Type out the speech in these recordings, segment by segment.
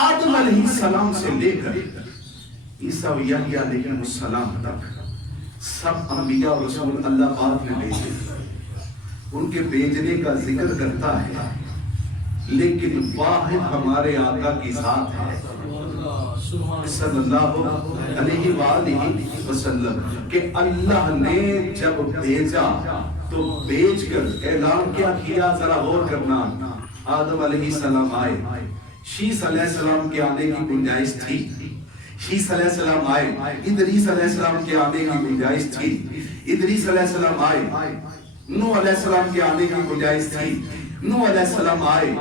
آدم علیہ السلام سے لے کر عیسیٰ و یحییٰ علیہ السلام تک سب انبیاء اور رسول اللہ پاک نے بھیجے، ان کے بھیجنے کا ذکر کرتا ہے، لیکن واحد ہمارے آقا کی ذات ہے صلی اللہ علیہ وآلہ وسلم کہ اللہ نے جب بھیجا تو بھیج کر اعلان کیا کیا، ذرا غور کرنا۔ آدم علیہ السلام آئے، شیس علیہ السلام کے آنے کی گنجائش تھی، شیس علیہ السلام آئے، ادریس علیہ السلام کے آنے کی گنجائش تھی، ادریس علیہ السلام آئے، نوح علیہ السلام کے آنے کی گنجائش تھی، نوح علیہ السلام آئے،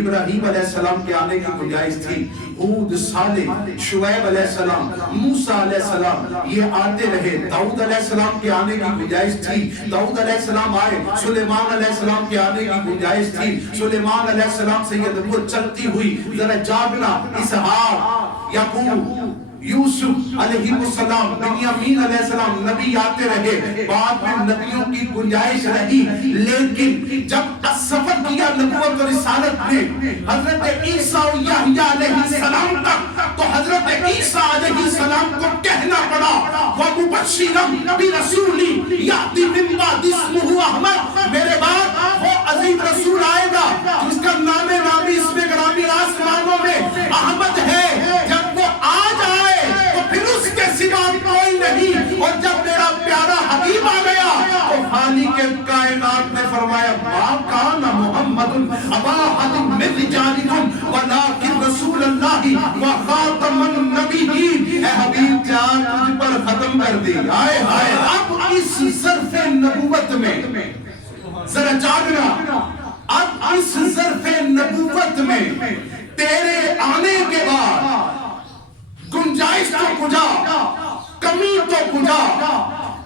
ابراہیم علیہ السلام کے آنے کی گنجائش تھی، ہود، صالح، شعیب علیہ السلام، موسیٰ علیہ السلام، یہ آتے رہے۔ داؤد علیہ السلام کے آنے کی گنجائش تھی، داؤد علیہ السلام آئے، سلیمان علیہ السلام کے آنے کی گنجائش تھی، سلیمان علیہ السلام سے یہ نبوت چلتی ہوئی، ذرا جاگنا، اسحاق، یعقوب، یوسف علیہ السلام، بنیامین علیہ السلام، نبی آتے رہے، بعد میں نبیوں کی گنجائش رہی، لیکن جب سفر کیا نبوت اور رسالت نے حضرت عیسیٰ و یحییٰ علیہ السلام تک، تو حضرت عیسیٰ علیہ السلام کو کہنا پڑا وَمُبَشِّرًا بِرَسُولٍ یَأْتِی مِن بَعْدِی اسْمُهُ احمد، میرے بعد وہ عظیم رسول آئے گا جس کا نام نامی اسم گرامی آسمانوں میں احمد ہے، جب وہ آ جائے تو پھر اس کے سوا کوئی نہیں، اور جب میرا پیارا حبیب آ گیا تو خالق کائنات نے فرمایا مَا كَانَ مُحَمَّدٌ أَبَا أَحَدٍ مِّن رِجَالِكُمْ وَلَٰكِنَّ رَسُولَ اللَّهِ وَخَاتَمَ النَّبِيِّينَ، اے حبیب جان تجھ پر ختم کر دی۔ آئے ہائے، اب اس ظرف نبوت میں ذرا جاگنا، اب اس ظرف نبوت میں تیرے آنے کے بعد گنجائش تو کجا، کمی تو کجا،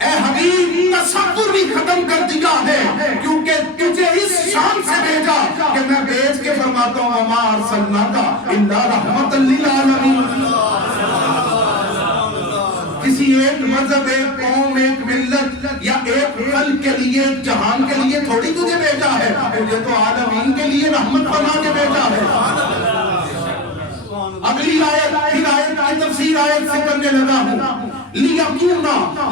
اے حبیب تصور بھی ختم کر دیا ہے، کیونکہ تجھے اس شان سے بھیجا کہ میں بھیج کے فرماتا ہوں وَمَا أَرْسَلْنَاكَ إِلَّا رَحْمَةً لِّلْعَالَمِينَ۔ کسی ایک مذہب، ایک قوم، ایک ملت یا ایک خلق کے لیے، ایک جہان کے لیے تھوڑی تجھے بھیجا ہے، مجھے تو عالمین کے لیے رحمت بنا کے بھیجا ہے۔ اگلی آیت، پھر آیت کی تفسیر آیت سے کرنے لگا ہوں، لِيَكُونَ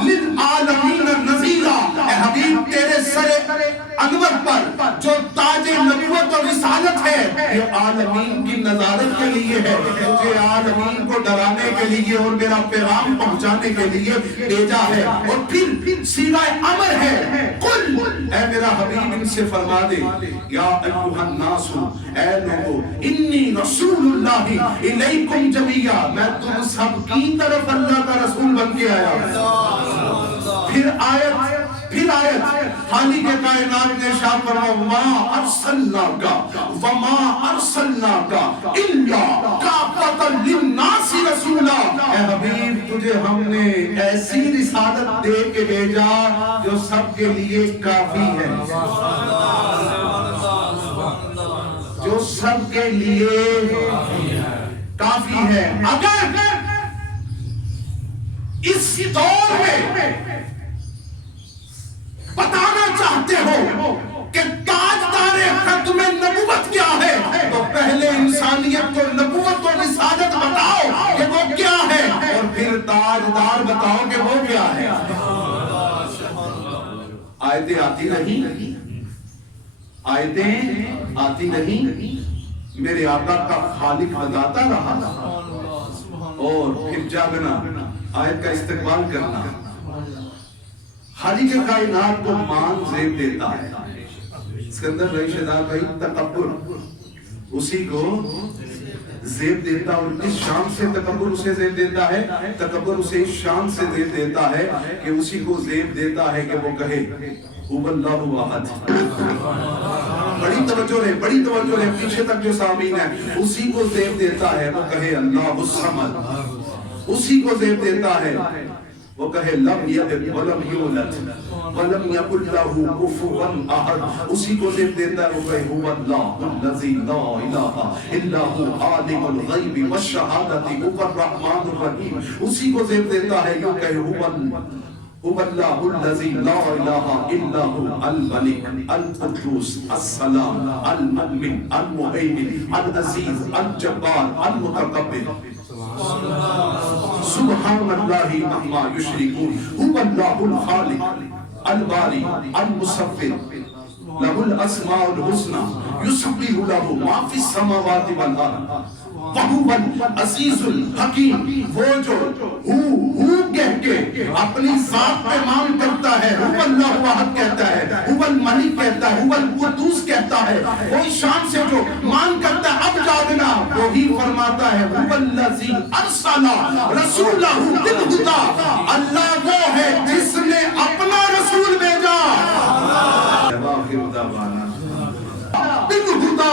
لِلْعَالَمِينَ نَذِيرًا، اے حبیب تیرے سر انور پر جو تاج نبوت اور رسالت ہے یہ عالمین کی نظارت کے لیے ہے، مجھے عالمین کو ڈرانے کے لیے اور میرا پیغام پہنچانے کے لیے بھیجا ہے۔ اور پھر سیغہ امر ہے، قل، اے میرا حبیب ان سے فرما دے، یا ایھا الناس، اے لوگو، انی رسول اللہ الیکم جمیعا، میں تم سب کی طرف اللہ کا رسول بن کے آیا ہوں۔ پھر آیت خالق کائنات نے ارشاد فرمایا وَمَا أَرْسَلْنَاكَ وَمَا أَرْسَلْنَاكَ إِلَّا كَافَّةً لِلنَّاسِ رَسُولًا، اے حبیب تجھے ہم نے ایسی رسالت دے کے بھیجا جو سب کے لیے کافی ہے، جو سب کے لیے کافی ہے۔ اگر اس دور میں بتانا چاہتے ہو کہ تاجدار ختم نبوت کیا ہے تو پہلے انسانیت کو نبوت اور رسالت بتاؤ کہ وہ کیا ہے، اور پھر تاجدار بتاؤ کہ وہ کیا ہے۔ آیتیں آتی نہیں، آیتیں آتی نہیں، میرے آقا کا خالق بتاتا رہا، اور پھر جاگنا، آیت کا استقبال کرنا۔ خالق کائنات کو مان زیب دیتا ہے، اسکندر رئی شہزاد بھائی، تکبر اسی کو زیب دیتا، اور اس شان سے تکبر اسے زیب دیتا ہے، تکبر اسے اس شان سے زیب دیتا ہے کہ اسی کو زیب دیتا ہے کہ وہ کہے هو اللہ احد۔ بڑی توجہ ہے، بڑی توجہ ہے، پیچھے تک جو سامعین ہے، اسی کو زیب دیتا ہے وہ کہے اللہ الصمد، اسی کو زیب دیتا ہے وہ کہے لم یلد ولم یولد ولم یکن لہ کفوا احد، اسی کو زیب دیتا ہے وہ کہے هو اللہ الذی لا الہ الا هو عالم الغیب والشہادۃ هو الرحمن الرحیم، اسی کو زیب دیتا ہے یوں کہے هو اللہ الذی لا الہ الا هو الملک القدوس السلام المؤمن المہیمن العزیز الجبار المتکبر سبحان اللہ عما یشرکون هو اللہ الخالق الباری المصور له الاسماء الحسنى یسبح له ما فی السماوات والارض وَهُوَ الْعَزِيزُ الْحَكِيمُ، وہ جو ہو کہہ کے اپنی ذات پہ مان کرتا ہے، هُوَ اللَّهُ احد کہتا ہے، هُوَ الْمَلِكُ کہتا ہے، هُوَ الْقُدُّوسُ کہتا ہے، وہی شان سے جو مان کرتا ہے اب جادنا وہی فرماتا ہے هُوَ الَّذِي أَرْسَلَ رَسُولَهُ بِالْهُدَىٰ، اللہ وہ ہے جس نے اپنا رسول بھیجا بالہدیٰ،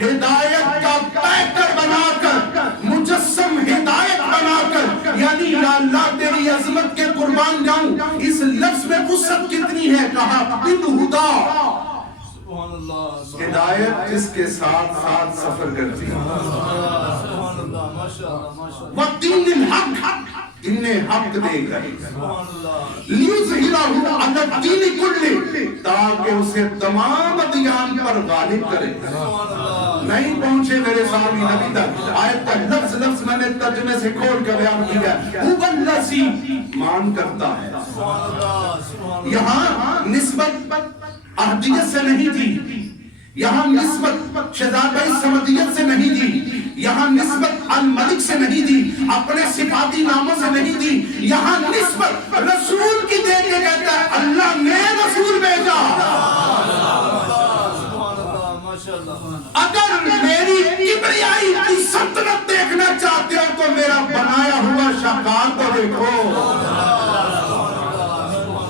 ہدایت کا پیکر بنا کر، مجسم ہدایت بنا کر، یعنی یا اللہ تیری عظمت کے قربان جاؤں، اس لفظ میں وسعت کتنی ہے، کہا بالہدیٰ، ہدایت جس کے ساتھ ساتھ سفر کرتی ہے، وَدِّینِ الْحَقِّ، دین حق دے کر، لِيُظْهِرَهُ عَلَى الدِّینِ كُلِّهِ، تاکہ اسے تمام ادیان پر غالب کرے۔ نہیں پہنچے میرے سامنے نبی تک، آیت کا لفظ لفظ میں نے ترجمے سے کھول کر بیان کیا ہے، هُوَ الَّذِی مان کرتا ہے، یہاں نسبت احدیت سے نہیں دی، یہاں نسبت شہزاد بھائی سمدیت سے نہیں دی، یہاں نسبت الملک سے نہیں دی، اپنے صفاتی ناموں سے نہیں دی، یہاں نسبت رسول کی دے کے کہتا ہے اللہ نے رسول بھیجا۔ اگر میری کبریائی کی سلطنت دیکھنا چاہتے ہو تو میرا بنایا ہوا شاہکار کو دیکھو،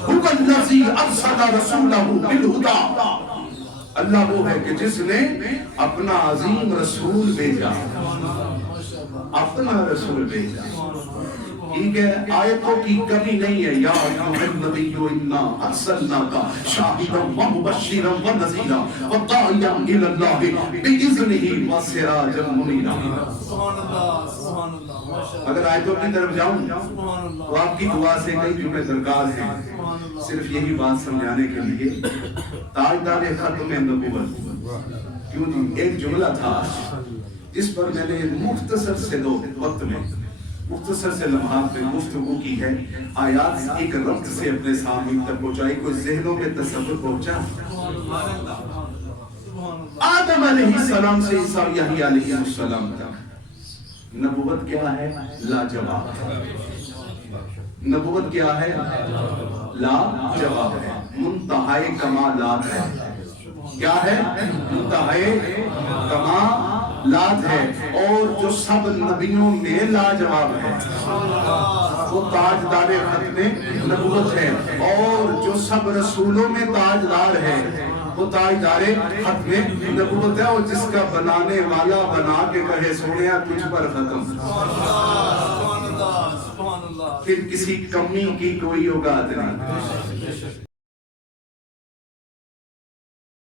هُوَ الَّذِی أَرْسَلَ رَسُولَهُ بِالْهُدَىٰ، اللہ وہ ہے کہ جس نے اپنا عظیم رسول بھیجا، اپنا رسول بھیجا۔ ٹھیک ہے، آیتوں کی کمی نہیں ہے، یا ایھا النبی انا ارسلناک شاہدا ومبشرا ونذیرا وداعیا الی اللہ باذنہ وسراجا منیرا۔ اگر آیتوں کی طرف جاؤں تو آپ کی دعا سے کئی جملے درکار ہیں، صرف یہی بات سمجھانے کے لیے تاجدار ختم نبوت، کیوں جی ایک جملہ تھا جس پر میں نے مختصر سے وقت میں مختصر سے لمحات میں گفتگو کی ہے، آیات ایک ربط سے اپنے سامنے تک پہنچائی، کوئی ذہنوں میں تصور پہنچا۔ آدم علیہ السلام سے عیسیٰ علیہ السلام تک نبوت کیا ہے؟ لاجواب۔ نبوت کیا ہے؟ لاجواب ہے، منتہائی کمالات ہے۔ کیا ہے؟ منتہائی کمالات ہے، اور جو سب نبیوں میں لاجواب ہے وہ تاجدار ختم نبوت ہے، اور جو سب رسولوں میں تاجدار ہے وہ تاجدار ختم نبوت ہے، اور جس کا بنانے والا بنا کے کہے سونیا تجھ پر ختم، پھر کسی کمی کی کوئی اوقات نہیں۔